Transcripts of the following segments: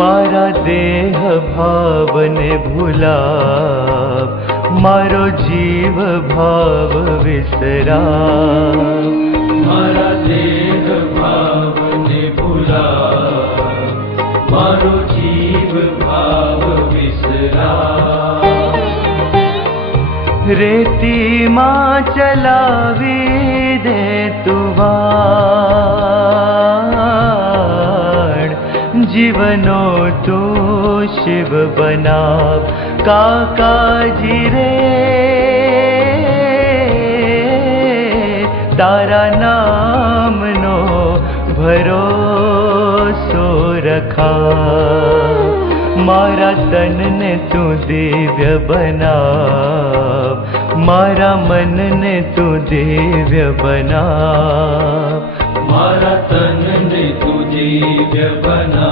मारा देह भावने भूला, मारो जीव भाव विसरा। मारा देह भावने भूला, मारो जीव भाव विसरा। रेती मां चलावी दे तुवाड़, जीवनो तू शिव बनाव। काका जी रे तारा नाम नो भरोसो रखा। मारा तन ने तू दिव्य बनाव, मारा मन ने तू दिव्य बनाव। मारा तन ने तू दिव्य बना,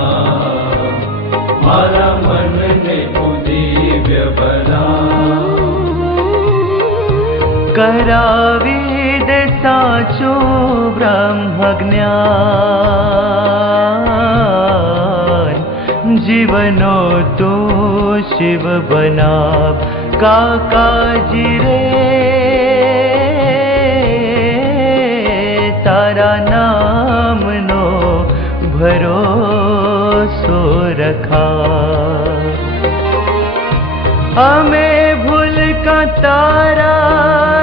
मारा मन ने तू दिव्य बना। करावी दे साचो ब्रह्म ज्ञान, जीवनो तू शिव बनाव। काका जी रे तारा नाम नो भरोसो रखा। हमें भूल का तारा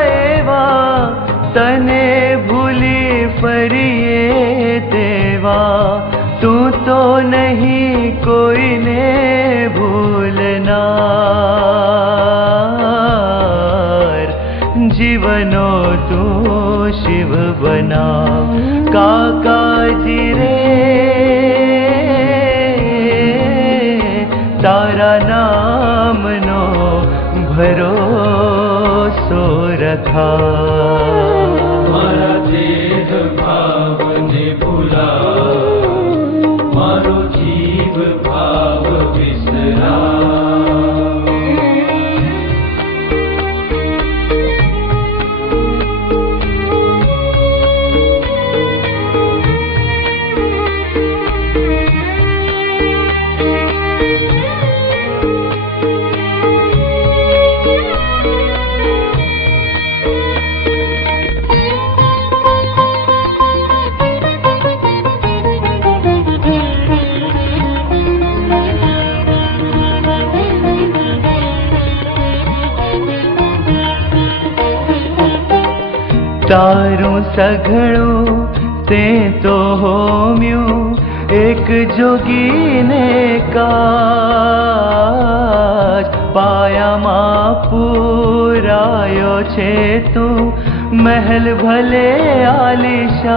एवा, तने भूली फरिए देवा। तू तो नहीं कोई ने भूलना, जीवनो तू शिव बना। काका जी रे तारा नाम नो भरोसो रखा। मारा देह भावने भूला, मारो जीव भाव विसरा। तारू सघड़ो ते तो होम्यो, एक जोगी ने काज। पाया मां पूरायो छे तू, महल भले आलिशान।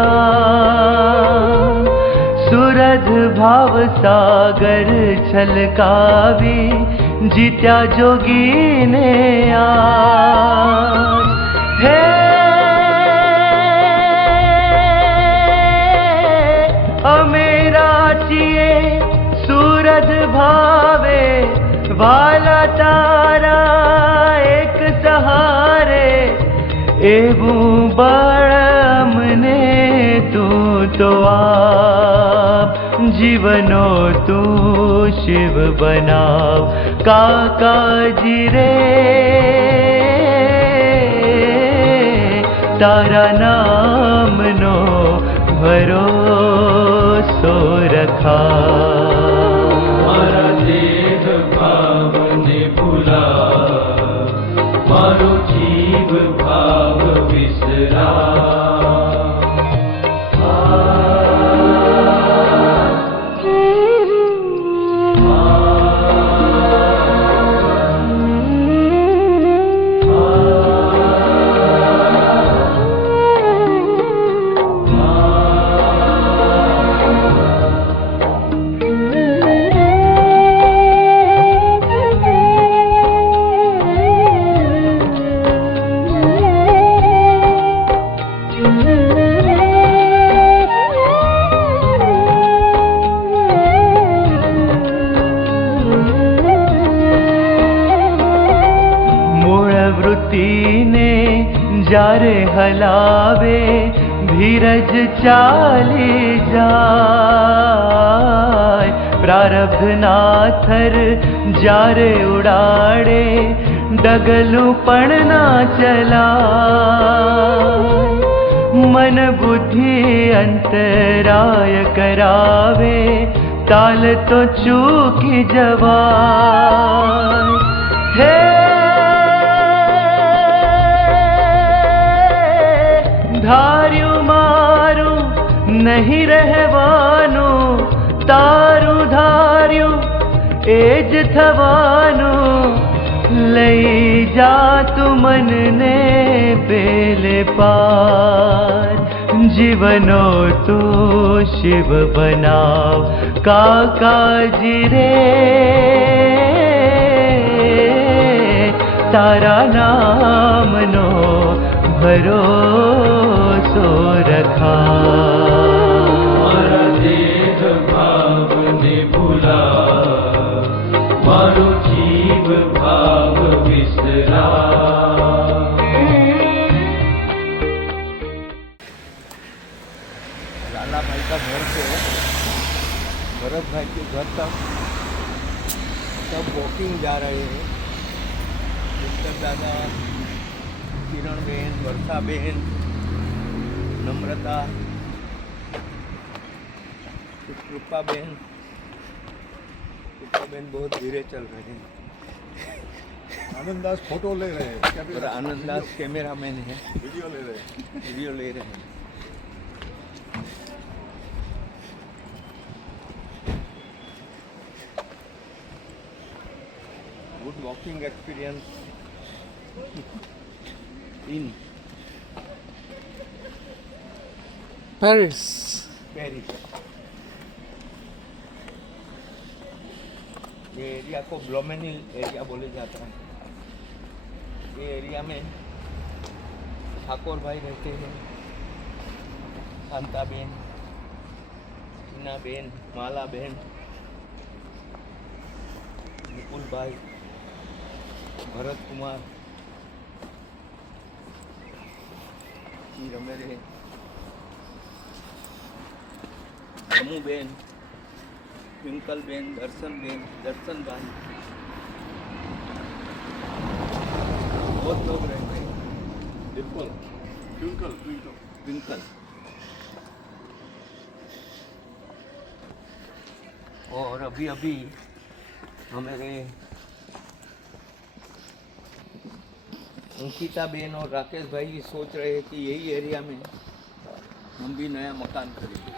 सूरज भाव सागर छलकावी, जीत्या जोगी ने आज। हे अमेरा चिए सूरज भावे, वाला तारा एक सहारे। एवं बड़ अमने तू तो आप, जीवनो तू शिव बनाव। काका जी रे तारा नाम नो भरोसो रखा। मारा देह भावने भूला, मारो जीव भाव विसरा। जारे हलावे धीरज चाली जाय। प्रारब्ध नाथर जारे उड़ाड़े डगलू पण ना चलाय। मन बुद्धि अंतराय करावे ताल तो चूकी जवाय। हे धार्यु मारू नहीं रहवानु तारू धार्यु एज थवानु। लई जा तू मन ने पेले पार जीवनो तो शिव बनाव काकाजी रे। तारा नाम नो भरोसो रखा। मारा देह भाव ने भूला मारो जीव भाव विसरा। लाला भाई का घर से भरत भाई के घर तक सब वॉकिंग जा रहे हैं। मिस्टर दादा, किरण बहन, वर्षा बहन, नम्रता, कृपा बहन बहुत धीरे चल रहे हैं। आनंददास फोटो ले रहे हैं, और आनंददास कैमरामैन है, वीडियो ले रहे हैं। वीडियो ले रहे हैं। Good walking experience in Paris. Paris. ये एरिया को ब्लोमेनिल एरिया बोले जाता है। ये एरिया में ठाकुर भाई रहते हैं, शांता बहन, टीना बहन, माला बहन, मुकुल भाई, भरत कुमार, रमे रहे, जम्मू बहन, ट्विंकल बहन, दर्शन भाई, बहुत लोग रहते हैं। बिल्कुल ट्विंकल और अभी हमारे अंकिता बहन और राकेश भाई भी सोच रहे हैं कि यही एरिया में हम भी नया मकान खरीदें।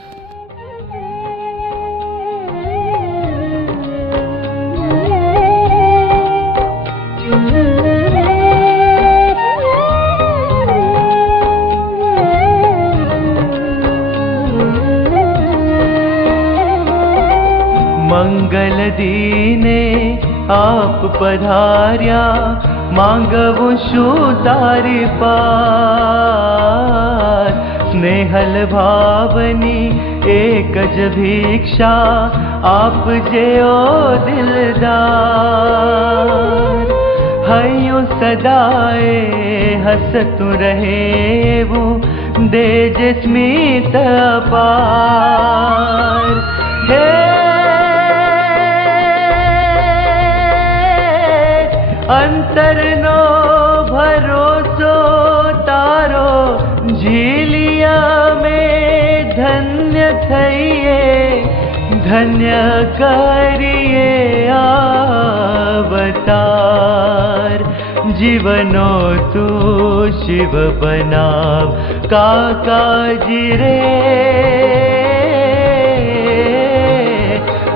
मंगल दीने आप पधार्या मांगवु शू तारी पार। स्नेहल भावनी एक ज भिक्षा आप जे ओ दिलदार। हयूं सदाए हसतु रहेवु देज स्मित अपार। हे अंतरनो भरोसो तारो झीलिया में धन्य थईए। धन्य करिए अवतार जीवनो तू शिव बनाव काकाजी रे।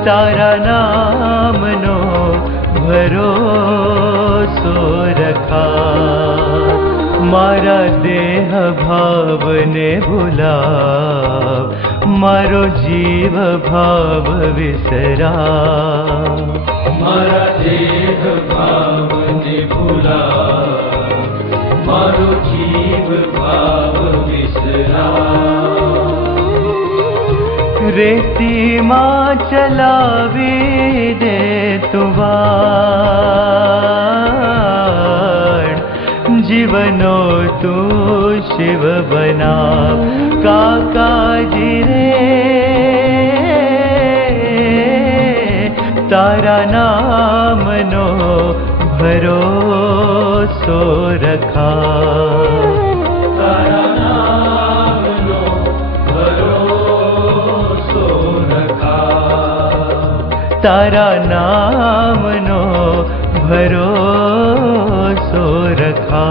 तारा नाम नो भरोसो रखा। मारा देह भाव ने भुलाव मारो जीव भाव विसरा। मारा देह भाव ने भूला मारो जीव भाव विसरा। रेती माँ चलावी दे तुवार जीवनो तू शिव बनाव काकाजी रे तारा नामनो भरोसो रखा तारा नामनो भरोसो रखा तारा नामनो भरोसो रखा